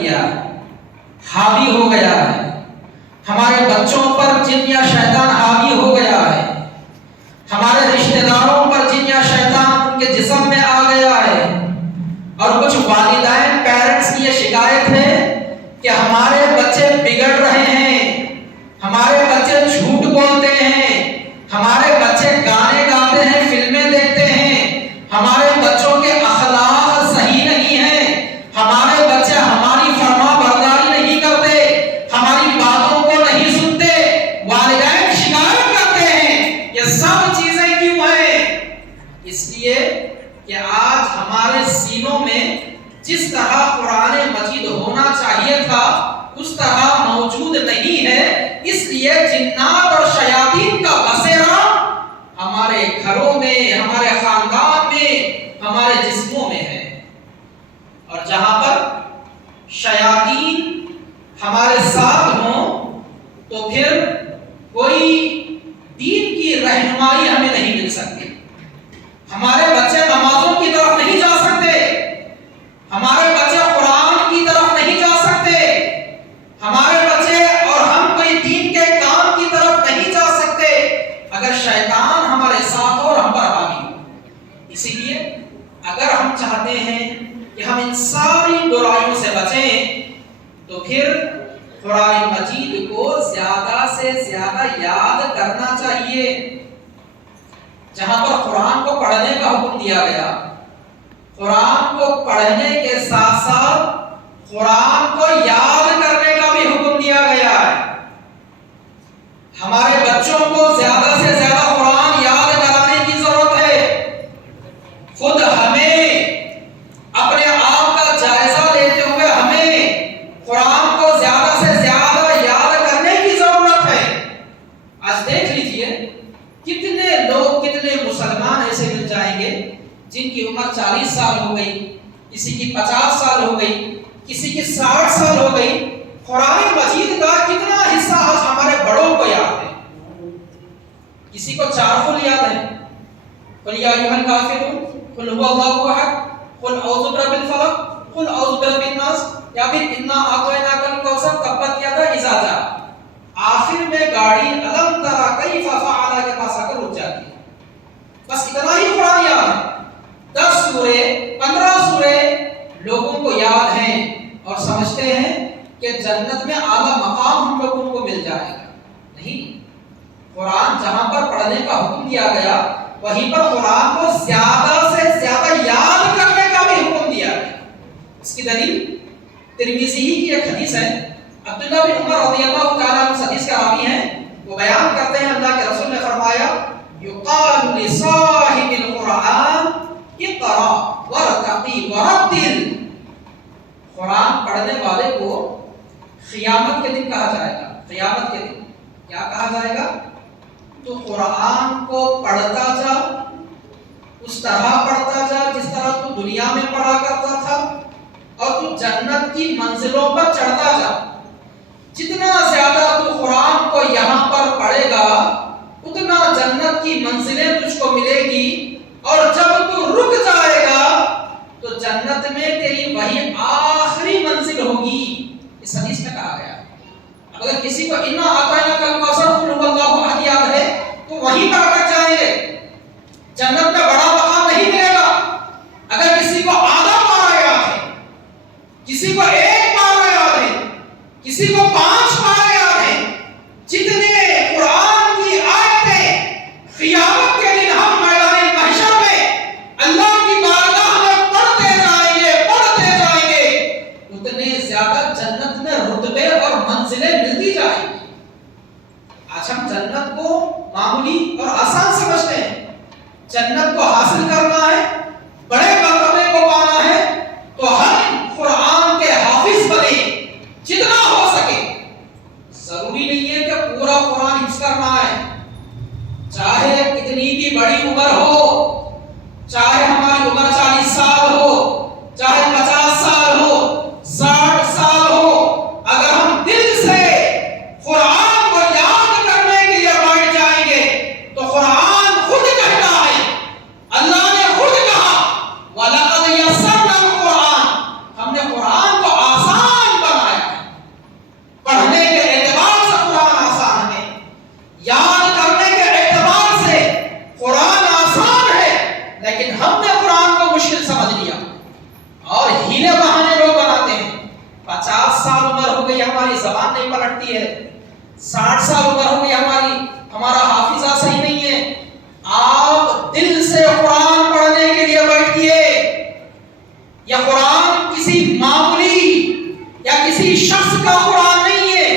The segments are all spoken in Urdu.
لیا ہے، حاوی ہو گیا ہے، ہمارے بچوں پر جن یا شیطان حاوی ہو گیا ہے، ہمارے رشتہ داروں پر جن یا شیطان ان کے جسم میں آ گیا ہے۔ اور کچھ والدین پیرنٹس کی یہ شکایت ہے کہ ہمارے بچے بگڑ رہے ہیں، ہمارے بچے جھوٹ بولتے ہیں، ہمارے بچے گانے گاتے ہیں، فلمیں دیکھتے ہیں، ہمارے بچوں کے اخلاق صحیح نہیں ہیں، ہمارے بچے ہماری فرما برداری نہیں کرتے، ہماری باتوں کو نہیں سنتے۔ والدین شکایت کرتے ہیں یہ سب چیزیں کیوں ہیں؟ اس لیے کہ آج ہمارے سینوں میں جس طرح قرآن مجید ہونا چاہیے تھا اس طرح موجود نہیں ہے، اس لیے جنات اور شیاطین کا بسیرا ہمارے گھروں میں، ہمارے خاندان میں، ہمارے جسموں میں ہے۔ اور جہاں پر شیاطین ہمارے ساتھ ہوں تو پھر کوئی دین کی رہنمائی ہمیں نہیں مل سکتی، ہمارے بچے نمازوں کی طرف نہیں جا سکتے، ہمارے بچے قرآن کی طرف نہیں جا سکتے، ہمارے بچے اور ہم کوئی دین کے کام کی طرف نہیں جا سکتے اگر شیطان ہمارے ساتھ ہو اور ہم پر حاوی ہو۔ اسی لیے اگر ہم چاہتے ہیں کہ ہم ان ساری برائیوں سے بچیں تو پھر قرآن مجید کو زیادہ سے زیادہ یاد کرنا چاہیے۔ جہاں پر قرآن کو پڑھنے کا حکم دیا گیا، قرآن کو پڑھنے کے ساتھ ساتھ قرآن کو یاد کرنے کا بھی حکم دیا گیا ہے۔ ہمارے بچوں کو زیادہ سے زیادہ قرآن یاد کرانے کی ضرورت ہے۔ خود ہمیں اپنے آپ کا جائزہ لیتے ہوئے ہمیں قرآن کو زیادہ سے زیادہ یاد کرنے کی ضرورت ہے۔ آج دیکھ لیجئے کتنے لوگ، کتنے مسلمان ایسے مل جائیں گے جن کی عمر 40 سال ہو گئی، کسی کی 50 سال ہو گئی، کسی کی 60 سال ہو گئی، قرآن مجید کا کتنا حصہ آج ہمارے بڑوں کو یاد ہے۔ کسی کو 4 قل یاد ہے، قل یا ایھا الکافرون، قل ھو اللہ احد، قل اعوذ برب الفلق، قل اعوذ برب الناس، یا پھر انا اعطیناک الکوثر، تبت یدا اذا جاء۔ آخر میں گاڑی الم تری کیف فعل کے پاس آ کر رک جاتی ہے۔ بس اتنا ہی قرآن یاد ہے۔ 10 سورے، 15 سورے لوگوں کو یاد ہیں اور سمجھتے ہیں کہ جنت میں اعلیٰ مقام ہم لوگوں کو مل جائے گا۔ نہیں، قرآن جہاں پر پڑھنے کا حکم دیا گیا وہیں پر قرآن کو زیادہ سے زیادہ یاد کرنے کا بھی حکم دیا گیا۔ اس کی دلیل ترمذی کی ایک حدیث ہے، عبداللہ بن عمر رضی اللہ تعالیٰ عنہ اس حدیث کے راوی ہیں، وہ بیان کرتے ہیں اللہ کے رسول نے فرمایا یقال لصاحب القرآن اقرا وارتقی ورتل۔ قرآن پڑھنے والے کو قیامت کے دن کہا جائے گا، قیامت کے دن کیا کہا جائے گا؟ تو قرآن کو پڑھتا جا، اس طرح پڑھتا جا جس طرح تو دنیا میں پڑھا کرتا تھا، اور تو جنت کی منزلوں پر چڑھتا جا۔ جتنا زیادہ تو قرآن کو یہاں پر پڑھے گا اتنا جنت کی منزلیں تجھ کو ملے گی، اور جب تو رک جائے گا تو جنت میں تیری وہی آخری منزل ہوگی۔ اس حدیث میں کہا گیا اگر کسی کو انا اعطیناک الکوثر قل ھو اللہ احد یاد ہے تو وہیں پر اٹک جائیں گے، جنت میں بڑا مقام نہیں ملے گا۔ اگر کسی کو آدھا پارا یاد ہے، کسی کو 1 پارا یاد ہے، کسی کو 5 پارا یاد ہے، جتنے قرآن کی آیتیں قیامت کے دن ہم میدان محشر میں اللہ کی بارگاہ میں پڑھتے جائیں گے اتنے زیادہ جنت میں رتبے اور منزلیں ملتی جائیں گی۔ آج ہم جنت کو معمولی اور آسان سمجھتے ہیں۔ جنت کو حاصل کرنا ہے، بڑے مرتبے کو پانا ہے تو ہم قرآن کے حافظ بنے جتنا ہو سکے۔ ضروری نہیں ہے کہ پورا قرآن حفظ کرنا ہے، چاہے کتنی بھی بڑی عمر ہو، چاہے ہماری عمر 40 سال ہو، چاہے 50 سال ہو، 60 سال ہو، اگر ہم دل سے قرآن کو یاد کرنے کے لیے بیٹھ جائیں گے تو قرآن خود کہتا ہے، اللہ نے خود کہا وَلَا پڑھتی ہے، 60 سال عمر ہو گئی ہماری، ہمارا حافظہ صحیح نہیں ہے، آپ دل سے قرآن پڑھنے کے لیے بیٹھیے. یہ قرآن کسی معمولی یا کسی شخص کا قرآن نہیں ہے،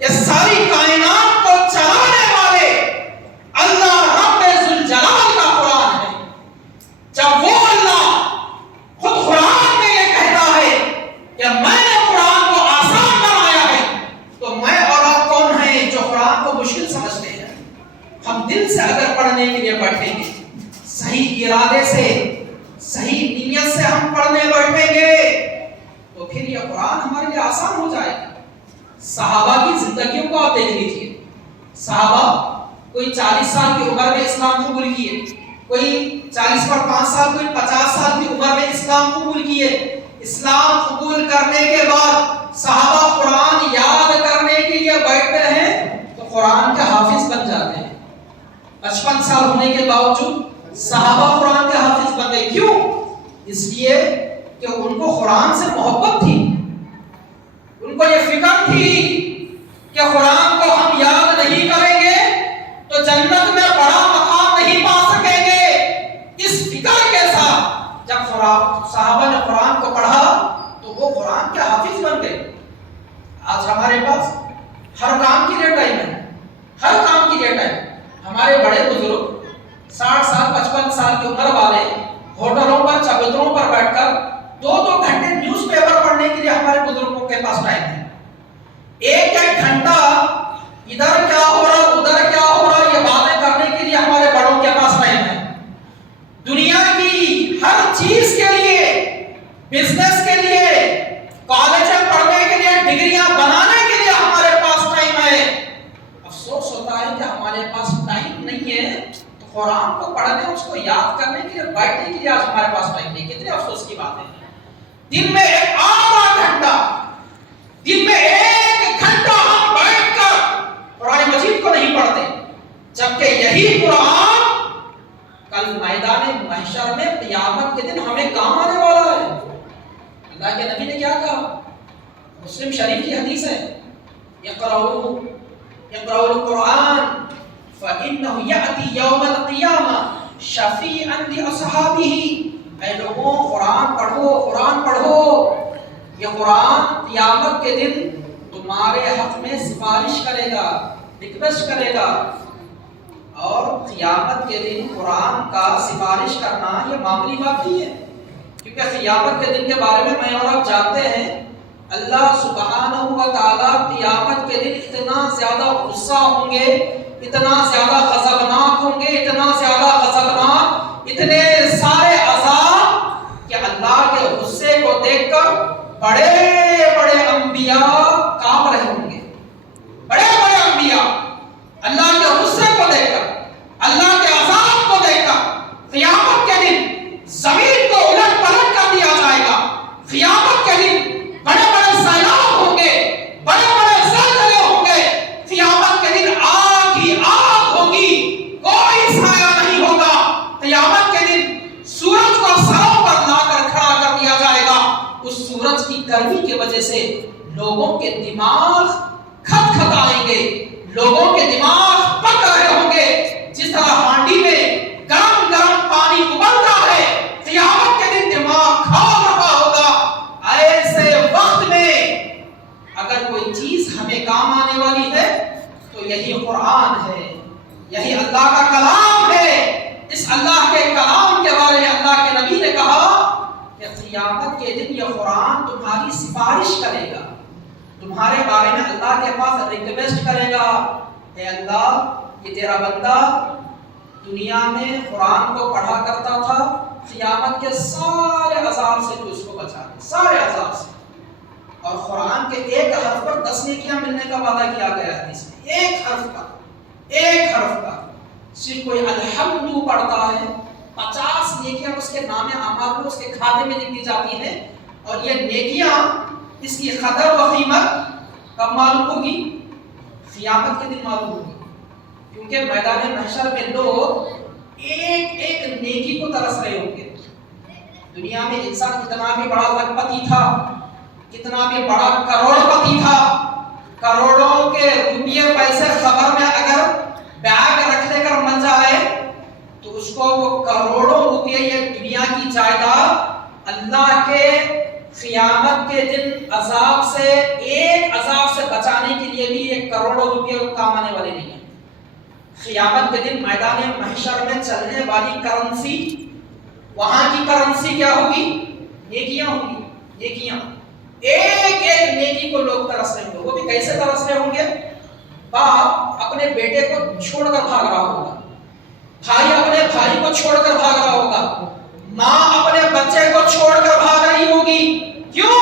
یہ ساری کائنات کو چلانے والے اللہ رب ذوالجلال کا قرآن ہے. جب وہ اللہ خود قرآن میں یہ کہتا ہے کہ میں نے قرآن کو آسان بنایا ہے، تو میں اور آپ کون ہیں جو قرآن کو مشکل سمجھتے ہیں؟ ہم دل سے اگر پڑھنے کے لیے بیٹھیں گے، صحیح ارادے سے، صحیح نیت سے ہم پڑھنے بیٹھیں گے، تو پھر یہ قرآن ہمارے لیے آسان ہو جائے گا. صحابہ کی زندگیوں کو آپ دیکھ لیجئے. صحابہ کوئی 40 سال کی عمر میں اسلام قبول کیے، کوئی 40 پر 5 سال، کوئی 50 سال کی عمر میں اسلام قبول کیے. اسلام قبول کرنے کے بعد صحابہ قرآن یاد کرنے کے لیے بیٹھتے ہیں تو قرآن کے حافظ بن جاتے ہیں. 55 سال ہونے کے باوجود صحابہ قرآن کے حافظ بن گئے. کیوں؟ اس لیے کہ ان کو قرآن سے محبت تھی، ان کو یہ فکر تھی کہ قرآن کو ہم یاد نہیں کریں گے تو جنت میں بڑا مقام نہیں پا سکیں گے. اس فکر کے ساتھ جب صحابہ نے قرآن کو پڑھا تو وہ قرآن کے حافظ بن گئے. آج ہمارے پاس ہر کام کے لیے ٹائم ہے، ہر کام کے لیے ٹائم. ہمارے بڑے بزرگ 60 سال 55 سال کی عمر والے ہوٹلوں پر چبوتروں پر بیٹھ کر 2-2 گھنٹے نیوز پیپر پڑھنے کے لیے ہمارے بزرگوں کے پاس ٹائم ہے. 1-1 گھنٹہ ادھر کیا ہو رہا ادھر کیا ہو رہا یہ باتیں کرنے کے لیے ہمارے بڑوں کے پاس ٹائم ہے. دنیا کی ہر چیز کے لیے، بزنس کے لیے، کالج میں پڑھنے کے لیے، ڈگریاں بنانے کے لیے ہمارے پاس ٹائم ہے. افسوس ہوتا ہے کہ ہمارے پاس ٹائم نہیں ہے تو قرآن کو پڑھنے، اس کو یاد کرنے کے لیے، بیٹھنے کے لیے آج ہمارے پاس ٹائم نہیں. کتنے افسوس کی بات ہے. دن میں آدھا گھنٹہ، دن میں 1 گھنٹہ ہم بیٹھ کر قرآن مجید کو نہیں پڑھتے، جبکہ یہی قرآن کل میدان محشر میں قیامت کے دن ہمیں کام آنے والا ہے. اللہ کے نبی نے کیا کہا؟ مسلم شریف کی حدیث ہے، اقرؤوا القرآن فإنه يأتي يوم القيامة شفيعا لأصحابه. اے لوگوں قرآن پڑھو، قرآن پڑھو. یہ قرآن قیامت کے دن تمہارے حق میں سفارش کرے گا، ریکویسٹ کرے گا. اور قیامت کے دن قرآن کا سفارش کرنا یہ معمولی بات نہیں ہے، کیونکہ قیامت کے دن کے بارے میں میں اور آپ جانتے ہیں اللہ سبحانہ و تعالیٰ قیامت کے دن اتنا زیادہ غصہ ہوں گے، اتنا زیادہ غضبناک ہوں گے، اتنا زیادہ غضبناک، اتنے سارے عذاب کہ اللہ کے غصے کو دیکھ کر بڑے بڑے انبیاء کانپ رہے ہوں گے. بڑے بڑے انبیاء اللہ کے غصے کو دیکھ کر، اللہ کے عذاب کو دیکھ کر، قیامت کے دن زمین کو الٹ پلٹ کر دیا جائے گا. قیامت کے دن بڑے بڑے سیلاب ہوں گے، بڑے بڑے زلزلے ہوں گے. قیامت کے دن آگ ہی آگ ہوگی، کوئی سایہ نہیں ہوگا. قیامت کے دن سورج کو سروں پر لا کر کھڑا کر دیا جائے گا. اس سورج کی گرمی کی وجہ سے لوگوں کے دماغ کھٹ کھٹ آئیں گے، لوگوں کے دماغ پک رہے ہوں گے. جس طرح ہانڈی میں گرم گرم پانی ابلتا ہے، قیامت کے دن دماغ کھول رہا ہوگا. ایسے وقت میں اگر کوئی چیز ہمیں کام آنے والی ہے تو یہی قرآن ہے، یہی اللہ کا کلام ہے. اس اللہ کے کلام کے بارے میں اللہ کے نبی نے کہا کہ قیامت کے دن یہ قرآن تمہاری سفارش کرے گا، تمہارے بارے میں اللہ کے پاس ریکویسٹ کرے گا. اے اللہ، یہ تیرا بندہ دنیا میں قرآن کو پڑھا کرتا تھا، قیامت کے سارے عذاب سے تو اس کو بچا دے، سارے عذاب سے. اور قرآن کے ایک حرف پر 10 نیکیاں ملنے کا وعدہ کیا گیا ہے حدیث میں. ایک حرف پر، ایک حرف پر صرف کوئی الحمد پڑھتا ہے 50 نیکیاں اس کے نام اعمال میں، اس کے کھاتے میں لکھ دی جاتی ہیں. اور یہ نیکیاں، اس کی قدر و قیمت کب معلوم ہوگی؟ قیامت کے دن معلوم ہوگی. کیونکہ میدان محشر میں لوگ ایک ایک نیکی کو ترس رہے ہوں گے. دنیا میں انسان کتنا بھی بڑا لکھپتی تھا، کتنا بھی بڑا کروڑ پتی تھا، کروڑوں کے روپیے پیسے خبر میں اگر بیگ رکھنے کر مل جائے تو اس کو وہ کروڑوں روپیے یہ دنیا کی جائیداد اللہ کے قیامت کے دن عذاب سے ایک عذاب سے بچانے کے لیے بھی ایک کروڑوں روپیے کام آنے والے نہیں ہیں۔ قیامت کے دن میدان محشر میں چلنے والی کرنسی، وہاں کی کرنسی کیا ہوگی؟ نیکیاں ہوگی، نیکیاں۔ ایک ایک نیکی کو لوگ ترس رہے ہوں گے۔ وہ بھی کیسے ترس رہے ہوں گے؟ باپ اپنے بیٹے کو چھوڑ کر بھاگ رہا ہوگا، بھائی اپنے بھائی کو چھوڑ کر بھاگ رہا ہوگا، ماں اپنے بچے کو چھوڑ کر بھاگ رہی ہوگی۔ کیوں؟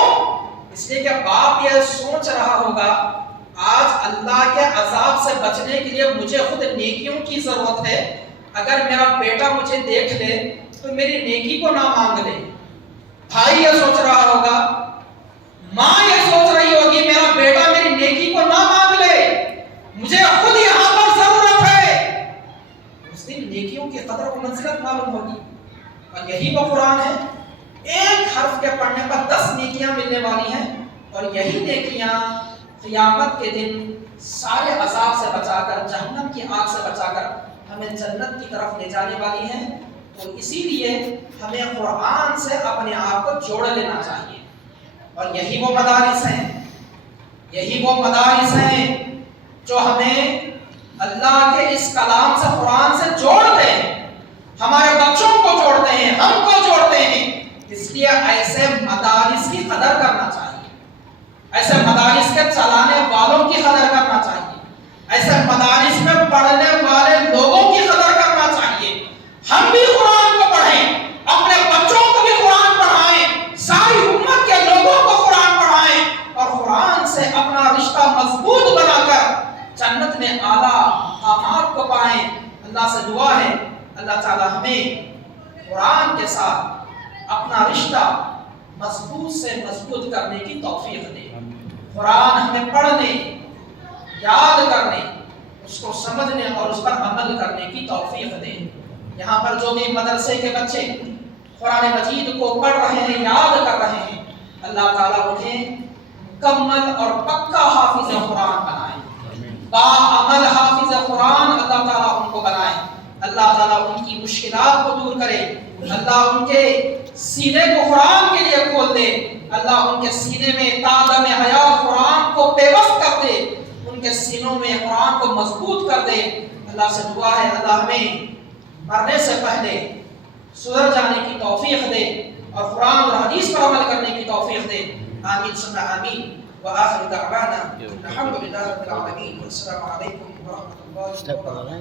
اس لیے کہ باپ یہ سوچ رہا ہوگا آج اللہ کے عذاب سے بچنے کے لیے مجھے خود نیکیوں کی ضرورت ہے۔ اگر میرا بیٹا مجھے دیکھ لے تو میری نیکی کو نہ مانگ لے۔ بھائی یہ سوچ رہا ہوگا، ماں یہ سوچ رہی ہوگی میرا بیٹا میری نیکی کو نہ مانگ لے، مجھے خود یہاں پر ضرورت ہے۔ اس دن نیکیوں کی قدر و منزلت معلوم ہوگی۔ اور یہی وہ قرآن ہے، ایک حرف کے پڑھنے پر 10 نیکیاں ملنے والی ہیں، اور یہی نیکیاں قیامت کے دن سارے عذاب سے بچا کر، جہنم کی آگ سے بچا کر ہمیں جنت کی طرف لے جانے والی ہیں۔ تو اسی لیے ہمیں قرآن سے اپنے آپ کو جوڑ لینا چاہیے۔ اور یہی وہ مدارس ہیں، یہی وہ مدارس ہیں جو ہمیں اللہ کے اس کلام سے، قرآن سے جوڑتے ہیں، ہمارے بچوں کو جوڑتے ہیں، ہم کو جوڑتے ہیں۔ اس لیے ایسے مدارس کی قدر کرنا چاہیے، ایسے مدارس کے چلانے والوں کی قدر کرنا چاہیے، ایسے مدارس میں پڑھنے والے لوگوں کی قدر کرنا چاہیے۔ ہم بھی قرآن کو پڑھیں، اپنے بچوں کو بھی قرآن پڑھائیں، ساری امت کے لوگوں کو قرآن پڑھائیں، اور قرآن سے اپنا رشتہ مضبوط بنا کر جنت میں اعلیٰ مقامات کو پائیں۔ اللہ سے دعا ہے اللہ تعالی ہمیں قرآن کے ساتھ اپنا رشتہ مضبوط سے مضبوط کرنے کی توفیق دے۔ قرآن ہمیں پڑھنے، یاد کرنے، اس کو سمجھنے اور اس پر عمل کرنے کی توفیق دے۔ یہاں پر جو بھی مدرسے کے بچے قرآن مجید کو پڑھ رہے ہیں، یاد کر رہے ہیں، اللہ تعالیٰ انہیں مکمل اور پکا حافظ قرآن بنائے، باعمل حافظ قرآن اللہ تعالیٰ ان کو بنائے۔ اللہ تعالیٰ ان کی مشکلات کو دور کرے، اللہ ان کے سینے کو قرآن کے لیے کھول دے، اللہ ان کے سینے میں تعلیم حیات قرآن کو پیوست کر دے، ان کے سینوں میں قرآن کو مضبوط کر دے۔ اللہ سے دعا ہے اللہ ہمیں مرنے سے پہلے سدھر جانے کی توفیق دے اور قرآن اور حدیث پر عمل کرنے کی توفیق دے۔ آمین ثم آمین۔ وآخر دعوانا الحمد للہ رب العالمین۔ السلام علیکم ورحمۃ اللہ وبرکاتہ۔